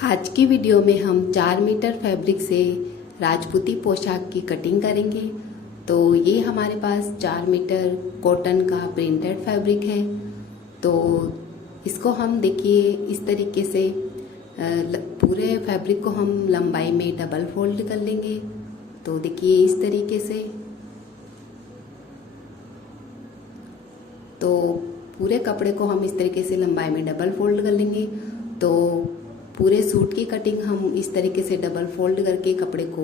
आज की वीडियो में हम 4 मीटर फैब्रिक से राजपूती पोशाक की कटिंग करेंगे। तो ये हमारे पास 4 मीटर कॉटन का प्रिंटेड फैब्रिक है। तो इसको हम देखिए इस तरीके से पूरे फैब्रिक को हम लंबाई में डबल फोल्ड कर लेंगे। तो देखिए इस तरीके से। तो पूरे कपड़े को हम इस तरीके से लंबाई में डबल फोल्ड कर लेंगे। तो पूरे सूट की कटिंग हम इस तरीके से डबल फोल्ड करके कपड़े को,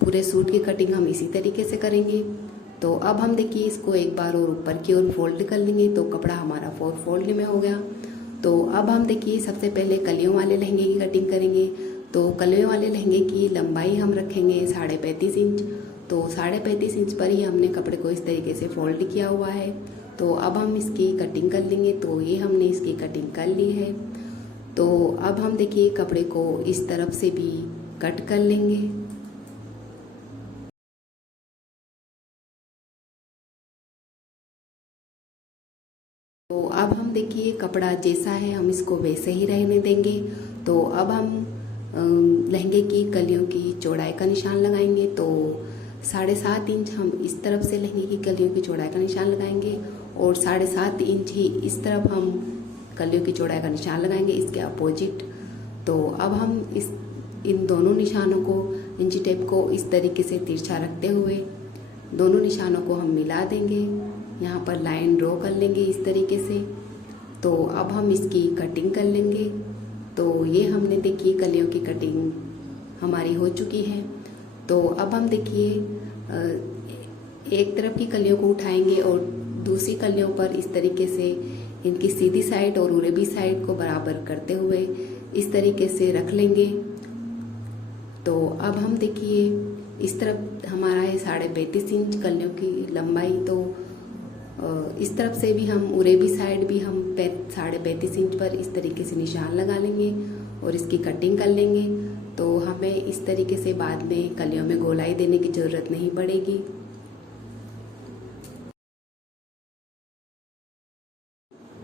पूरे सूट की कटिंग हम इसी तरीके से करेंगे। तो अब हम देखिए इसको एक बार और ऊपर की ओर फोल्ड कर लेंगे तो कपड़ा हमारा 4 फोल्ड में हो गया। तो अब हम देखिए सबसे पहले कलियों वाले लहंगे की कटिंग करेंगे। तो कलियों वाले लहंगे की लंबाई हम रखेंगे 35.5 इंच। तो 35.5 इंच पर ही हमने कपड़े को इस तरीके से फोल्ड किया हुआ है। तो अब हम इसकी कटिंग कर लेंगे। तो ये हमने इसकी कटिंग कर ली है। तो अब हम देखिए कपड़े को इस तरफ से भी कट कर लेंगे। तो अब हम देखिए कपड़ा जैसा है हम इसको वैसे ही रहने देंगे। तो अब हम लहंगे की कलियों की चौड़ाई का निशान लगाएंगे। तो 7.5 इंच हम इस तरफ से लहंगे की कलियों की चौड़ाई का निशान लगाएंगे और 7.5 इंच ही इस तरफ हम कलियों की चौड़ाई का निशान लगाएंगे, इसके अपोजिट। तो अब हम इन दोनों निशानों को, इंची टेप को इस तरीके से तिरछा रखते हुए दोनों निशानों को हम मिला देंगे। यहाँ पर लाइन ड्रॉ कर लेंगे इस तरीके से। तो अब हम इसकी कटिंग कर लेंगे। तो ये हमने देखिए कलियों की कटिंग हमारी हो चुकी है। तो अब हम देखिए एक तरफ की कलियों को उठाएंगे और दूसरी कलियों पर इस तरीके से इनकी सीधी साइड और उरेबी साइड को बराबर करते हुए इस तरीके से रख लेंगे। तो अब हम देखिए इस तरफ हमारा है 35.5 इंच कलियों की लंबाई। तो इस तरफ से भी हम उरेबी साइड भी हम 35.5 इंच पर इस तरीके से निशान लगा लेंगे और इसकी कटिंग कर लेंगे। तो हमें इस तरीके से बाद में कलियों में गोलाई देने की ज़रूरत नहीं पड़ेगी।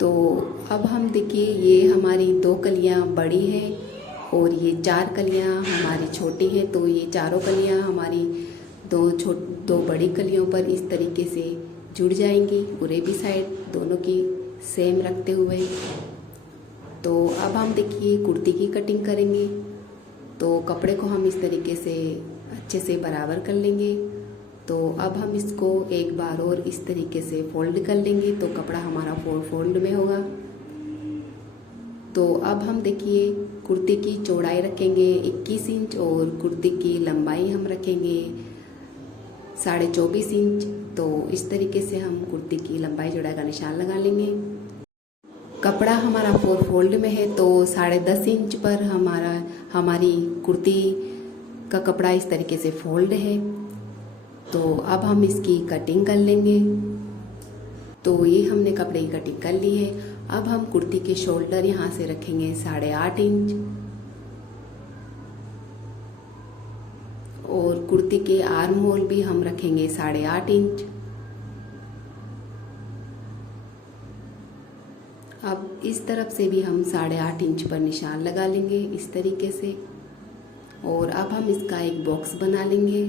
तो अब हम देखिए ये हमारी 2 कलियां बड़ी हैं और ये 4 कलियां हमारी छोटी हैं। तो ये चारों कलियां हमारी दो बड़ी कलियों पर इस तरीके से जुड़ जाएंगी, उरेबी साइड दोनों की सेम रखते हुए। तो अब हम देखिए कुर्ती की कटिंग करेंगे। तो कपड़े को हम इस तरीके से अच्छे से बराबर कर लेंगे। तो अब हम इसको एक बार और इस तरीके से फोल्ड कर लेंगे तो कपड़ा हमारा 4 फोल्ड में होगा। तो अब हम देखिए कुर्ती की चौड़ाई रखेंगे 21 इंच और कुर्ती की लंबाई हम रखेंगे 24.5 इंच। तो इस तरीके से हम कुर्ती की लंबाई चौड़ाई का निशान लगा लेंगे। कपड़ा हमारा 4 फोल्ड में है तो 10.5 इंच पर हमारी कुर्ती का कपड़ा इस तरीके से फोल्ड है। तो अब हम इसकी कटिंग कर लेंगे। तो ये हमने कपड़े की कटिंग कर ली है। अब हम कुर्ती के शोल्डर यहाँ से रखेंगे 8.5 इंच और कुर्ती के आर्म होल भी हम रखेंगे 8.5 इंच। अब इस तरफ से भी हम 8.5 इंच पर निशान लगा लेंगे इस तरीके से। और अब हम इसका एक बॉक्स बना लेंगे।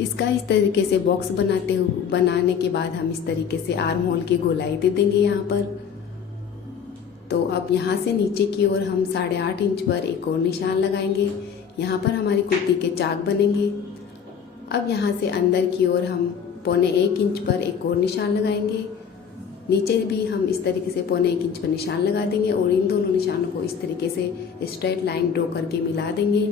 इसका इस तरीके से बॉक्स बनाने के बाद हम इस तरीके से आर्म होल की गोलाई दे देंगे यहाँ पर। तो अब यहाँ से नीचे की ओर हम 8.5 इंच पर एक और निशान लगाएंगे। यहाँ पर हमारी कुर्ती के चाक बनेंगे। अब यहाँ से अंदर की ओर हम 1.25 इंच पर एक और निशान लगाएंगे। नीचे भी हम इस तरीके से 1.25 इंच पर निशान लगा देंगे और इन दोनों निशानों को इस तरीके से स्ट्रेट लाइन ड्रॉ करके मिला देंगे।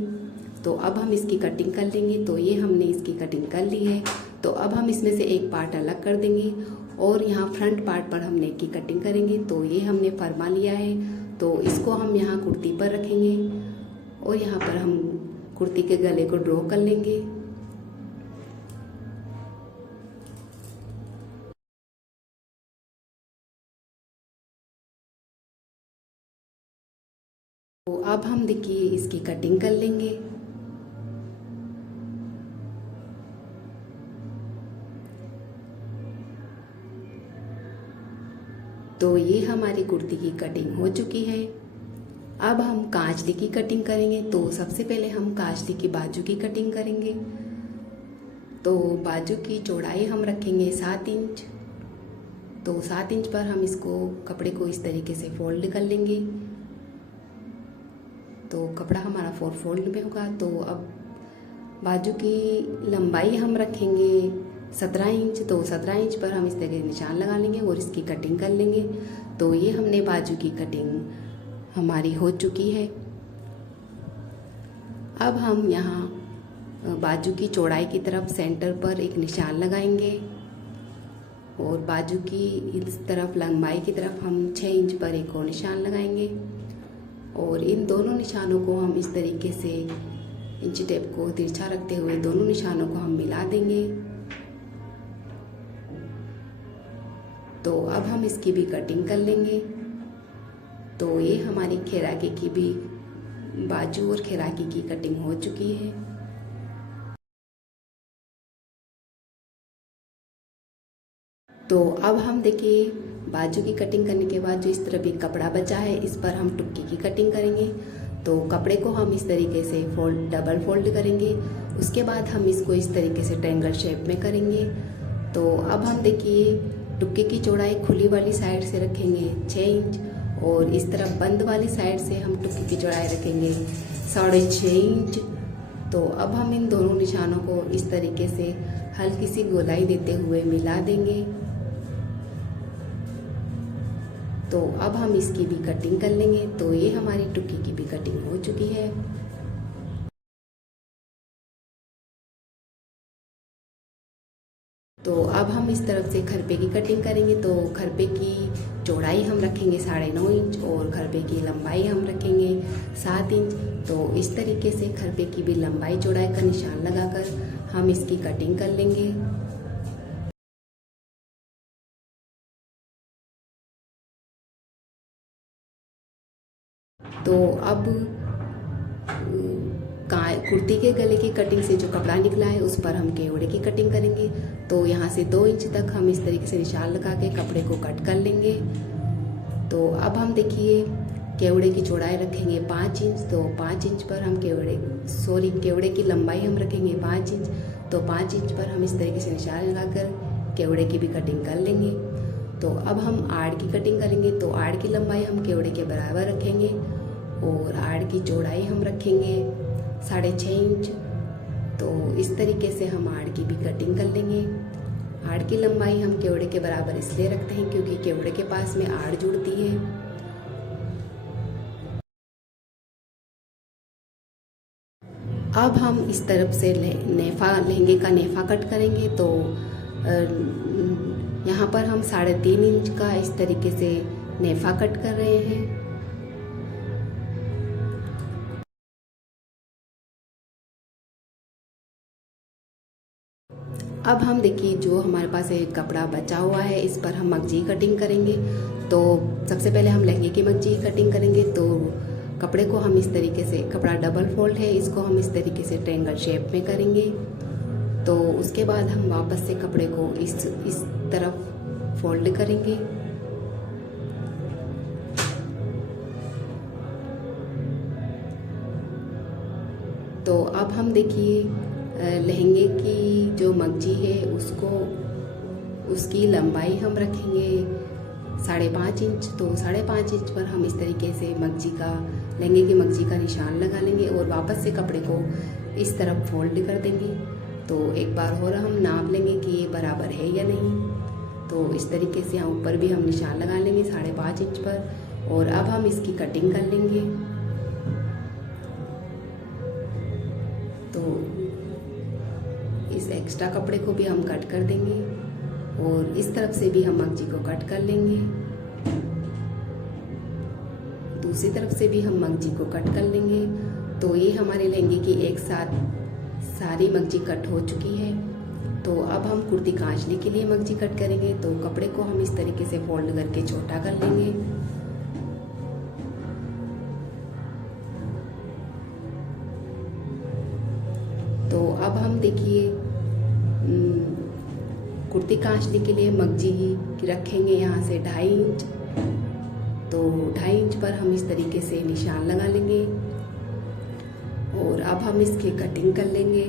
तो अब हम इसकी कटिंग कर लेंगे। तो ये हमने इसकी कटिंग कर ली है। तो अब हम इसमें से एक पार्ट अलग कर देंगे और यहाँ फ्रंट पार्ट पर हम नेक की कटिंग करेंगे। तो ये हमने फरमा लिया है। तो इसको हम यहाँ कुर्ती पर रखेंगे और यहाँ पर हम कुर्ती के गले को ड्रॉ कर लेंगे। तो अब हम देखिए इसकी कटिंग कर लेंगे। तो ये हमारी कुर्ती की कटिंग हो चुकी है। अब हम कांचली की कटिंग करेंगे। तो सबसे पहले हम कांचली की बाजू की कटिंग करेंगे। तो बाजू की चौड़ाई हम रखेंगे 7 इंच। तो 7 इंच पर हम इसको कपड़े को इस तरीके से फोल्ड कर लेंगे। तो कपड़ा हमारा 4 फोल्ड में होगा। तो अब बाजू की लंबाई हम रखेंगे 17 इंच। तो 17 इंच पर हम इस तरह निशान लगा लेंगे और इसकी कटिंग कर लेंगे। तो ये हमने बाजू की कटिंग हमारी हो चुकी है। अब हम यहाँ बाजू की चौड़ाई की तरफ सेंटर पर एक निशान लगाएंगे और बाजू की इस तरफ लंबाई की तरफ हम 6 इंच पर एक और निशान लगाएंगे और इन दोनों निशानों को हम इस तरीके से इंची टेप को तिरछा रखते हुए दोनों निशानों को हम मिला देंगे। तो अब हम इसकी भी कटिंग कर लेंगे। तो ये हमारी खैराकी की भी बाजू और खैराकी की कटिंग हो चुकी है। तो अब हम देखिए बाजू की कटिंग करने के बाद जो इस तरफ एक कपड़ा बचा है इस पर हम टुक्की की कटिंग करेंगे। तो कपड़े को हम इस तरीके से डबल फोल्ड करेंगे। उसके बाद हम इसको इस तरीके से ट्रायंगल शेप में करेंगे। तो अब हम देखिए टुक्के की चौड़ाई खुली वाली साइड से रखेंगे 6 इंच और इस तरफ बंद वाली साइड से हम टुक्के की चौड़ाई रखेंगे 6.5 इंच। तो अब हम इन दोनों निशानों को इस तरीके से हल्की सी गोलाई देते हुए मिला देंगे। तो अब हम इसकी भी कटिंग कर लेंगे। तो ये हमारी टुक्की की भी कटिंग हो चुकी है। तो अब हम इस तरफ से खरपे की कटिंग करेंगे। तो खरपे की चौड़ाई हम रखेंगे 9.5 इंच और खरपे की लंबाई हम रखेंगे 7 इंच। तो इस तरीके से खरपे की भी लंबाई चौड़ाई का निशान लगाकर हम इसकी कटिंग कर लेंगे। तो अब कुर्ती के गले की कटिंग से जो कपड़ा निकला है उस पर हम केवड़े की कटिंग करेंगे। तो यहाँ से 2 इंच तक हम इस तरीके से निशान लगा के कपड़े को कट कर लेंगे। तो अब हम देखिए केवड़े की चौड़ाई रखेंगे 5 इंच। तो 5 इंच पर हम केवड़े की लंबाई हम रखेंगे 5 इंच। तो 5 इंच पर हम इस तरीके से निशान लगाकर केवड़े की भी कटिंग कर लेंगे। तो अब हम आड़ की कटिंग करेंगे। तो आड़ की लंबाई हम केवड़े के बराबर रखेंगे और आड़ की चौड़ाई हम रखेंगे 6.5 इंच। तो इस तरीके से हम आड़ की भी कटिंग कर लेंगे। आड़ की लंबाई हम केवड़े के बराबर इसलिए रखते हैं क्योंकि केवड़े के पास में आड़ जुड़ती है। अब हम इस तरफ से लहंगे का नेफा कट करेंगे। तो यहाँ पर हम 3.5 इंच का इस तरीके से नेफा कट कर रहे हैं। अब हम देखिए जो हमारे पास एक कपड़ा बचा हुआ है इस पर हम मगजी कटिंग करेंगे। तो सबसे पहले हम लहंगे की मगजी कटिंग करेंगे। तो कपड़े को हम इस तरीके से, कपड़ा डबल फोल्ड है, इसको हम इस तरीके से ट्रायंगल शेप में करेंगे। तो उसके बाद हम वापस से कपड़े को इस तरफ फोल्ड करेंगे। तो अब हम देखिए लहंगे की जो मगजी है उसकी लंबाई हम रखेंगे 5.5 इंच। तो 5.5 इंच पर हम इस तरीके से लहंगे की मगजी का निशान लगा लेंगे और वापस से कपड़े को इस तरफ फोल्ड कर देंगे। तो एक बार और हम नाप लेंगे कि ये बराबर है या नहीं। तो इस तरीके से यहाँ ऊपर भी हम निशान लगा लेंगे 5.5 इंच पर और अब हम इसकी कटिंग कर लेंगे। तो इस एक्स्ट्रा कपड़े को भी हम कट कर देंगे और इस तरफ से भी हम मगजी को कट कर लेंगे। दूसरी तरफ से भी हम मगजी को कट कर लेंगे। तो ये हमारे लहंगे की एक साथ सारी मगजी कट हो चुकी है। तो अब हम कुर्ती कांचली के लिए मगजी कट करेंगे। तो कपड़े को हम इस तरीके से फोल्ड करके छोटा कर लेंगे। तो अब हम देखिए कुर्ती कांचली के लिए मगजी रखेंगे यहाँ से 2.5 इंच तो 2.5 इंच पर हम इस तरीके से निशान लगा लेंगे और अब हम इसकी कटिंग कर लेंगे।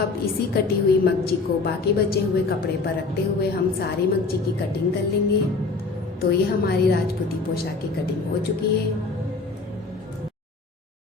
अब इसी कटी हुई मगजी को बाकी बचे हुए कपड़े पर रखते हुए हम सारी मगजी की कटिंग कर लेंगे। तो ये हमारी राजपूती पोशाक की कटिंग हो चुकी है।